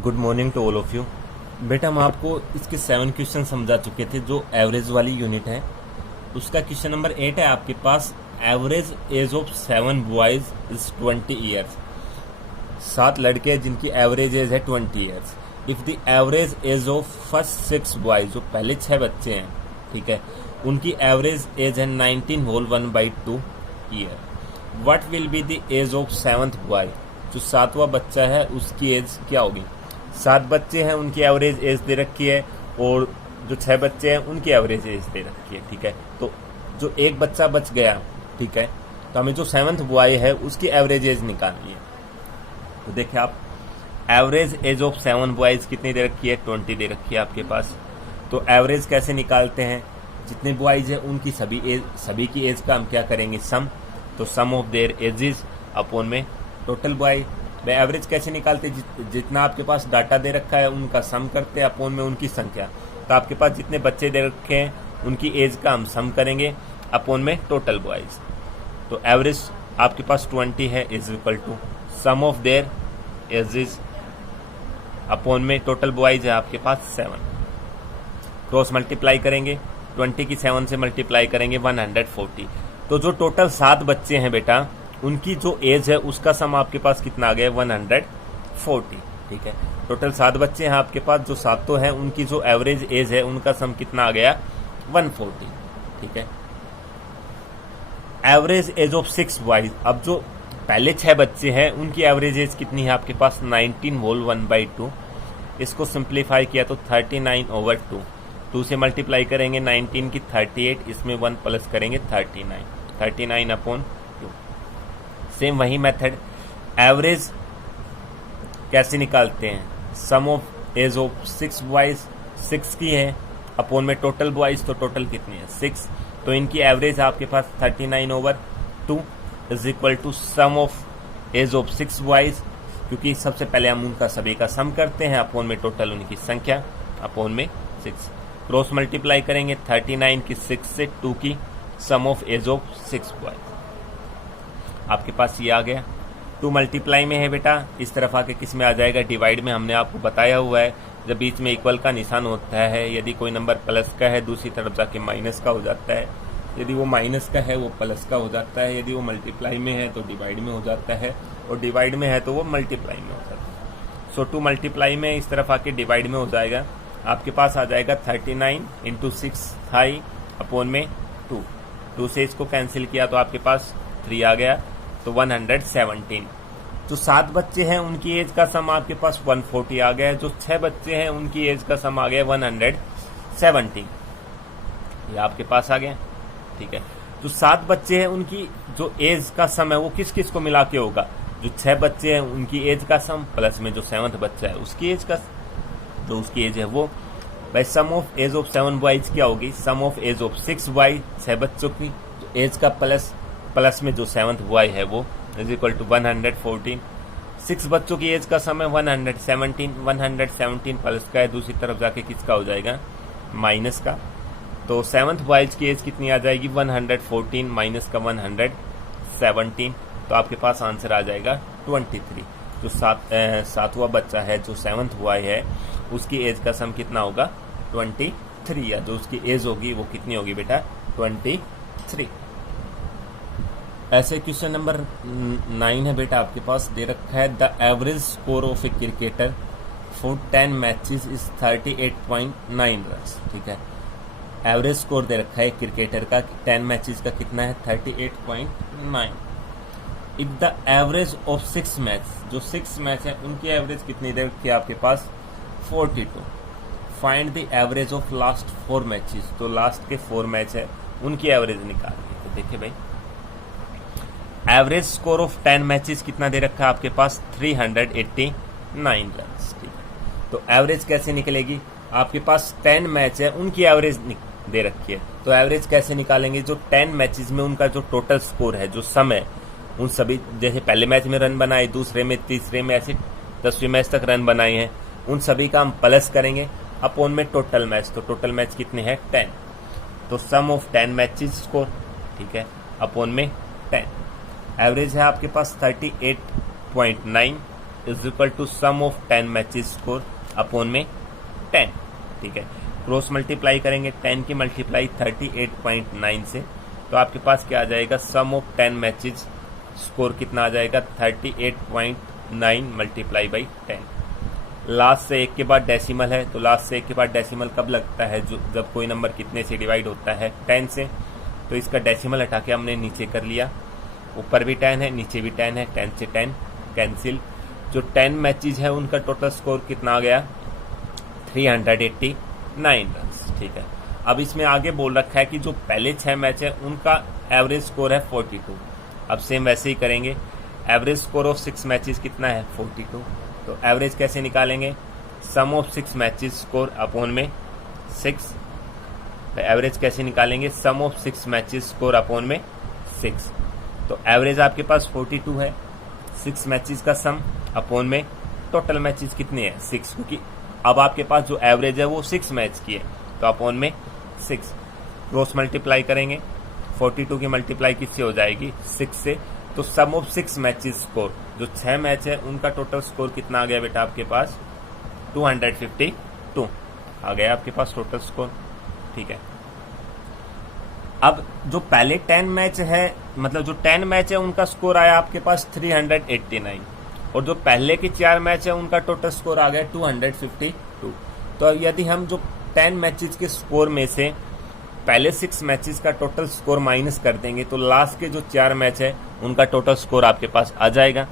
Good morning to all of you. बेटा हम आपको इसके 7 क्वेश्चन समझा चुके थे जो एवरेज वाली यूनिट है। उसका क्वेश्चन नंबर 8 है आपके पास। Average age of 7 boys is 20 years. 7 लड़के हैं जिनकी एवरेज एज है 20 years. If the average age of first 6 boys, जो पहले 6 बच्चे हैं, ठीक है, उनकी एवरेज एज है 19 whole 1/2 year. What will be the age of 7th boy, जो 7वां बच्चा है उसकी एज क्या होगी। 7 बच्चे हैं, उनकी एवरेज एज दे रखी है, और जो 6 बच्चे हैं उनकी एवरेज एज दे रखी है, ठीक है। तो जो एक बच्चा बच गया, ठीक है, तो हमें जो 7th बॉय है उसकी एवरेज एज निकालनी है। तो देखिए आप, एवरेज एज ऑफ 7 बॉयज कितनी दे रखी है, 20 दे रखी है आपके पास। तो एवरेज कैसे निकालते हैं, जितने बॉयज है उनकी सभी की एज का हम क्या करेंगे, सम। तो sum of their ages upon में टोटल बॉय। वे एवरेज कैसे निकालते, जितना आपके पास डाटा दे रखा है उनका सम करते हैं अपॉन में उनकी संख्या। तो आपके पास जितने बच्चे दे रखे हैं उनकी एज का हम सम करेंगे अपॉन में टोटल बॉयज। तो एवरेज आपके पास 20 है, is equal to sum of their ages upon में टोटल बॉयज है आपके पास 7। क्रॉस मल्टीप्लाई करेंगे, 20 की 7 से मल्टीप्लाई करेंगे 140। तो जो टोटल 7 बच्चे हैं बेटा, उनकी जो एज है उसका सम आपके पास कितना आ गया, 140, ठीक है। टोटल 7 बच्चे हैं आपके पास, जो 7 तो हैं, उनकी जो एवरेज एज है उनका सम कितना आ गया, 140, ठीक है। एवरेज एज ऑफ 6 बॉयज, अब जो पहले 6 बच्चे हैं उनकी एवरेज एज कितनी है आपके पास, 19 होल 1/2। इसको सिंप्लीफाई किया तो 39/2। 2 से मल्टीप्लाई करेंगे 19 की 38, इसमें 1 प्लस करेंगे 39 अपॉन 2। सेम वही मेथड, एवरेज कैसे निकालते हैं, सम ऑफ एज ऑफ 6 बॉयज 6 की है अपॉन में टोटल बॉयज, तो टोटल कितनी है 6। तो इनकी एवरेज आपके पास 39/2 is equal to sum of age of 6 boys, क्योंकि सबसे पहले हम उनका सभी का सम करते हैं अपॉन में टोटल उनकी संख्या अपॉन में 6। क्रॉस मल्टीप्लाई करेंगे 39 की 6 से 2 की सम ऑफ एज ऑफ 6 बॉयज, आपके पास ये आ गया। 2 मल्टीप्लाई में है बेटा, इस तरफ आके किस में आ जाएगा, डिवाइड में। हमने आपको बताया हुआ है जब बीच में इक्वल का निशान होता है, यदि कोई नंबर प्लस का है दूसरी तरफ जाके माइनस का हो जाता है, यदि वो माइनस का है वो प्लस का हो जाता है, यदि वो मल्टीप्लाई में है तो डिवाइड में हो जाता है, और डिवाइड में है तो वो मल्टीप्लाई में हो जाता है। सो 2 मल्टीप्लाई में इस तरफ आके डिवाइड में हो जाएगा, आपके पास आ जाएगा 39 इंटू 6 थाई अपॉन में 2 से इसको कैंसिल किया तो आपके पास 3 आ गया, तो 117। जो 7 बच्चे हैं उनकी एज का सम आपके पास 140 आ गया, जो 6 बच्चे हैं उनकी एज का सम आ गया 117, ये आपके पास आ गया, ठीक है। जो 7 बच्चे हैं उनकी जो एज का सम है वो किस किस को मिला के होगा, जो 6 बच्चे हैं उनकी एज का सम प्लस में जो 7th बच्चा है उसकी एज का, जो उसकी एज है वो। भाई सम ऑफ एज ऑफ 7 बॉयज क्या होगी, सम ऑफ एज ऑफ 6 बॉय, 6 बच्चों की एज का प्लस में जो 7th बॉय है वो इज इक्वल टू 114। 6 बच्चों की एज का सम है 117 प्लस का है दूसरी तरफ जाके किसका हो जाएगा, माइनस का। तो 7th बॉयज की एज कितनी आ जाएगी, 114 माइनस का 117, तो आपके पास आंसर आ जाएगा 23। जो 7वां बच्चा है, जो 7th बॉय है, उसकी एज का सम कितना होगा, 23, या जो उसकी एज होगी वो कितनी होगी बेटा, 23। ऐसे क्वेश्चन नंबर 9 है बेटा, आपके पास दे रखा है the average score of a cricketer for 10 matches is 38.9 run, ठीक है। एवरेज स्कोर दे रखा है क्रिकेटर का 10 मैचेस का कितना है, 38.9। If the average of 6 match, जो 6 मैच है उनकी एवरेज कितनी दे रखी है आपके पास, 42। Find the average of last 4 matches, तो लास्ट के 4 मैच है उनकी एवरेज निकालनी। तो देखिए भाई, एवरेज स्कोर ऑफ 10 मैचेस कितना दे रखा है आपके पास, 389 रन, ठीक है। तो एवरेज कैसे निकलेगी, आपके पास 10 मैच है उनकी एवरेज दे रखी है, तो एवरेज कैसे निकालेंगे, जो 10 मैचेस में उनका जो टोटल स्कोर है, जो सम है, उन सभी, जैसे पहले मैच में रन बनाए, दूसरे में, तीसरे में, ऐसे 10वें मैच तक रन बनाए हैं, उन सभी का हम प्लस करेंगे अपॉन में टोटल मैच। तो टोटल मैच कितने हैं, 10, तो सम ऑफ 10 मैचेस स्कोर, ठीक है, अपॉन में 10। एवरेज है आपके पास 38.9 is equal to sum of 10 matches score upon में 10। ठीक है, क्रॉस मल्टीप्लाई करेंगे 10 की मल्टीप्लाई 38.9 से, तो आपके पास क्या आ जाएगा, सम ऑफ 10 मैचेस स्कोर कितना आ जाएगा, 38.9 मल्टीप्लाई बाई 10। लास्ट से एक के बाद डेसिमल है, तो लास्ट से एक के बाद डेसिमल कब लगता है, जो जब कोई नंबर कितने से डिवाइड होता है, 10 से। तो इसका डेसिमल हटा के हमने नीचे कर लिया, ऊपर भी 10 है नीचे भी 10 है, 10 से 10 कैंसिल। जो 10 मैचेस है उनका टोटल स्कोर कितना आ गया, 389 रन। ठीक है, अब इसमें आगे बोल रखा है कि जो पहले 6 मैच है उनका एवरेज स्कोर है 42। अब सेम वैसे ही करेंगे, एवरेज स्कोर ऑफ 6 मैचेस कितना है, 42। तो एवरेज कैसे निकालेंगे, सम ऑफ 6 मैचेस स्कोर अपॉन में 6। एवरेज कैसे निकालेंगे, सम ऑफ 6 मैचेस स्कोर अपॉन में 6। तो एवरेज आपके पास 42 है, 6 मैचेस का सम अपॉन में टोटल मैचेस कितने हैं, 6, क्योंकि अब आपके पास जो एवरेज है वो 6 मैच की है, तो अपॉन में 6। क्रॉस मल्टीप्लाई करेंगे, 42 की मल्टीप्लाई किससे हो जाएगी, 6 से। तो सम ऑफ 6 मैचेस स्कोर, जो 6 मैच है उनका टोटल स्कोर कितना आ गया बेटा आपके पास, 252 आ गया आपके पास टोटल स्कोर। ठीक है, अब जो पहले 10 मैच है, मतलब जो 10 मैच है उनका स्कोर आया आपके पास 389, और जो पहले के 4 मैच है उनका टोटल स्कोर आ गया 252। तो यदि हम जो 10 मैचेस के स्कोर में से पहले 6 मैचेस का टोटल स्कोर माइनस कर देंगे, तो लास्ट के जो 4 मैच है उनका टोटल स्कोर आपके पास आ जाएगा।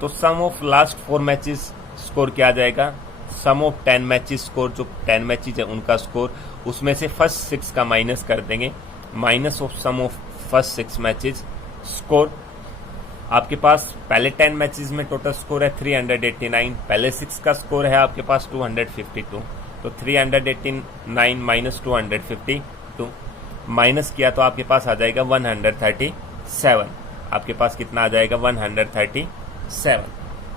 तो sum of last 4 matches score क्या आ जाएगा, सम ऑफ 10 मैचेस स्कोर, जो 10 मैचेस है उनका स्कोर, उसमें से फर्स्ट 6 का माइनस कर देंगे, minus of sum of first 6 matches score. आपके पास पहले 10 मैचेस में टोटल स्कोर है 389, पहले 6 का स्कोर है आपके पास 252। तो 389 माइनस 252 माइनस किया तो आपके पास आ जाएगा 137। आपके पास कितना आ जाएगा, 137।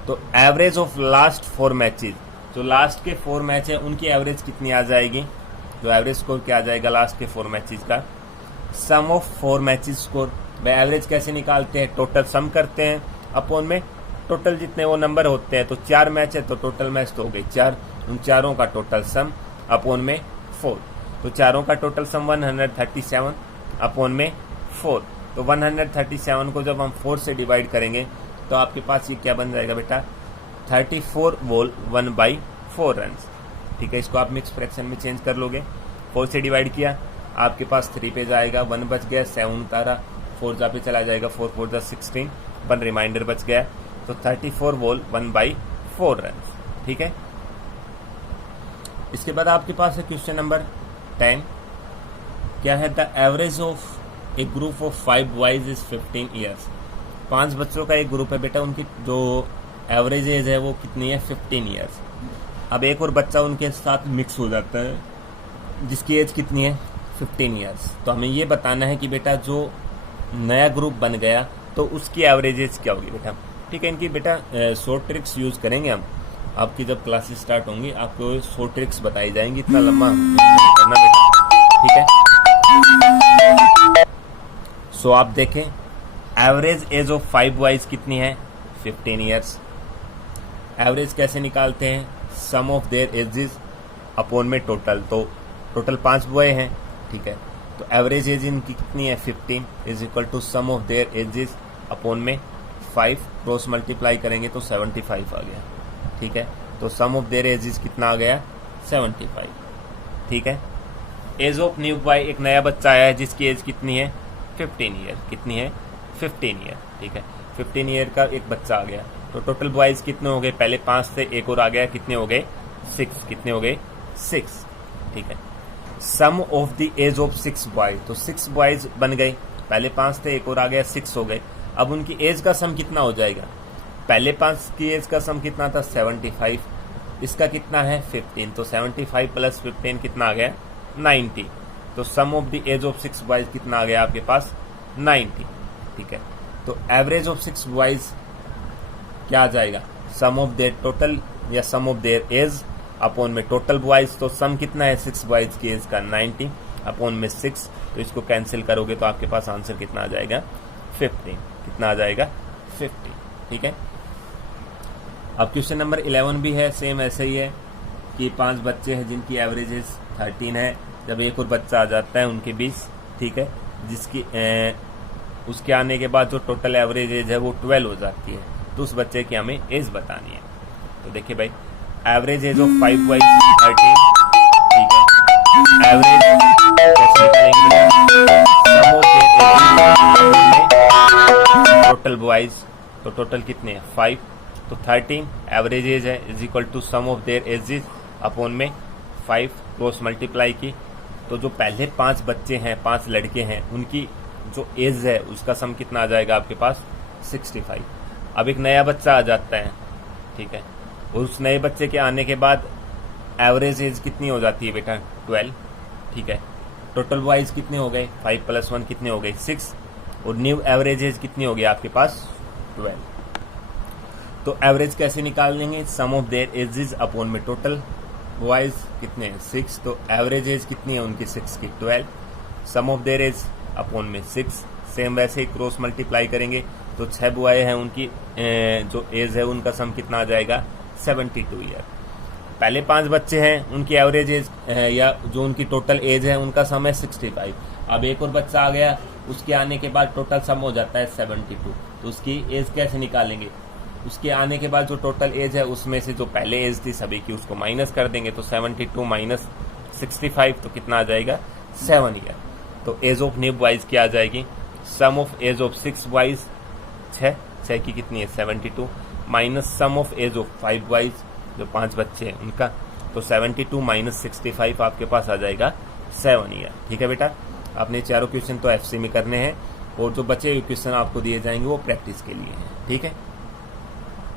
तो एवरेज ऑफ लास्ट 4 मैचेस, जो लास्ट के 4 मैच है उनकी एवरेज कितनी आ जाएगी, जो एवरेज स्कोर क्या आ जाएगा लास्ट के 4 मैचेस का, सम ऑफ 4 मैचेस स्कोर। वे एवरेज कैसे निकालते हैं, टोटल सम करते हैं अपॉन में टोटल जितने वो नंबर होते हैं। तो 4 मैच है तो टोटल मैच तो हो गई 4, उन चारों का टोटल सम अपॉन में 4। तो चारों का टोटल सम 137 अपॉन में 4। तो 137 को जब हम 4 से डिवाइड करेंगे तो आपके पास ये क्या बन जाएगा बेटा, 34 बॉल 1/4 रन। ठीक है, इसको आप मिक्स फ्रैक्शन में चेंज कर लोगे, 4 से डिवाइड किया आपके पास 3 पे जाएगा, 1 बच गया, 7 उतारा, 4 जा पे चला जाएगा, 4 4 जा 16, 1 रिमाइंडर बच गया। तो 34 बॉल 1/4 रन। ठीक है, इसके बाद आपके पास है क्वेश्चन नंबर 10, क्या है, the average of A group of 5 boys is 15 years. 5 बच्चों का एक ग्रुप है बेटा, उनकी जो एवरेज एज है वो कितनी है, 15 ईयर्स। अब एक और बच्चा उनके साथ मिक्स हो जाता है जिसकी एज कितनी है, 15 ईयर्स। तो हमें ये बताना है कि बेटा जो नया ग्रुप बन गया तो उसकी एवरेज एज क्या होगी बेटा। ठीक है, इनकी बेटा शॉर्ट ट्रिक्स यूज करेंगे हम, आपकी जब क्लासेस स्टार्ट होंगी आपको शॉर्ट ट्रिक्स बताई जाएंगी, इतना लंबा करना बेटा। ठीक है, सो आप देखें एवरेज एज ऑफ 5 बॉयज कितनी है, 15 ईयर्स। एवरेज कैसे निकालते हैं, सम ऑफ देयर एजेस अपॉन में टोटल। तो टोटल 5 बॉय हैं, ठीक है, तो एवरेज एज इनकी कितनी है, 15 is equal to sum of their ages upon में 5। क्रॉस मल्टीप्लाई करेंगे तो 75 आ गया। ठीक है, तो सम ऑफ देयर एजेस कितना आ गया, 75। ठीक है, एज ऑफ न्यू बॉय, एक नया बच्चा आया है जिसकी एज कितनी है, 15 ईयर। कितनी है, 15 ईयर। ठीक है, 15 ईयर का एक बच्चा आ गया। तो टोटल बॉयज कितने हो गए, पहले 5 से एक और आ गया, कितने हो गए, 6। कितने हो गए, 6। ठीक है, sum of the age of 6 boy, तो 6 बॉयज बन गए, पहले 5 थे एक और आ गया, 6 हो गए। अब उनकी एज का सम कितना हो जाएगा, पहले 5 की एज का सम कितना था, 75, इसका कितना है, 15। तो 75 प्लस 15 कितना आ गया, 90। तो sum of the age of 6 boys कितना आ गया आपके पास, 90। ठीक है, तो एवरेज ऑफ 6 बॉयज क्या आ जाएगा, सम ऑफ देयर टोटल या सम ऑफ देयर एज अपॉन में टोटल बॉयज। तो सम कितना है 6 बॉयज की एज का, 90 अपॉन में 6। तो इसको कैंसिल करोगे तो आपके पास आंसर कितना आ जाएगा, 15। कितना आ जाएगा, 15। ठीक है, अब क्वेश्चन नंबर 11 भी है, सेम ऐसे ही है कि 5 बच्चे हैं जिनकी एवरेज एज 13 है। जब एक और बच्चा आ जाता है उनके बीच, ठीक है, जिसकी उसके आने के बाद जो टोटल एवरेज एज है वो 12 हो जाती है, तो उस बच्चे की हमें एज बतानी है। तो देखिए भाई, एवरेज एज ऑफ 5 बॉयज 13, ठीक है। एवरेज कैसे निकालेंगे? टोटल बॉयज, तो टोटल कितने हैं? 5, तो 13 एवरेज एज है is equal to sum of their ages upon में 5 क्रॉस मल्टीप्लाई की। तो जो पहले 5 बच्चे हैं, 5 लड़के हैं, उनकी जो एज है उसका सम कितना आ जाएगा आपके पास? 65। अब एक नया बच्चा आ जाता है, ठीक है, उस नए बच्चे के आने के बाद एवरेज एज कितनी हो जाती है बेटा? 12, ठीक है। टोटल बॉयज कितने हो गए? 5 + 1 कितने हो गए? 6, और न्यू एवरेज एज कितनी हो गई आपके पास? 12। तो एवरेज कैसे निकाल लेंगे? सम ऑफ देयर एजेस अपॉन में टोटल बॉयज कितने हैं? 6, तो एवरेज एज कितनी है उनकी? 6 की 12, सम ऑफ देयर एज अपॉन में 6। सेम वैसे ही क्रॉस मल्टीप्लाई करेंगे तो 6 बॉय हैं, उनकी जो एज है उनका सम कितना आ जाएगा? 72 ईयर। पहले 5 बच्चे हैं, उनकी एवरेज एज या जो उनकी टोटल एज है उनका सम है 65। अब एक और बच्चा आ गया, उसके आने के बाद टोटल सम हो जाता है 72, तो उसकी एज कैसे निकालेंगे? उसके आने के बाद जो टोटल एज है उसमें से जो पहले एज थी सभी की उसको माइनस कर देंगे, तो 72 - 65 तो कितना आ जाएगा? 7 ईयर। तो एज ऑफ न्यू बॉयज क्या आ जाएगी? Sum of age of 6 boys 6 की कितनी है? 72 minus sum of age of 5 boys जो 5 बच्चे हैं उनका, तो 72 - 65 आपके पास आ जाएगा 7 ईयर। ठीक है बेटा, आपने चारों क्वेश्चन तो एफसी में करने हैं और जो बचे हुए क्वेश्चन आपको दिए जाएंगे वो प्रैक्टिस के लिए हैं। ठीक है।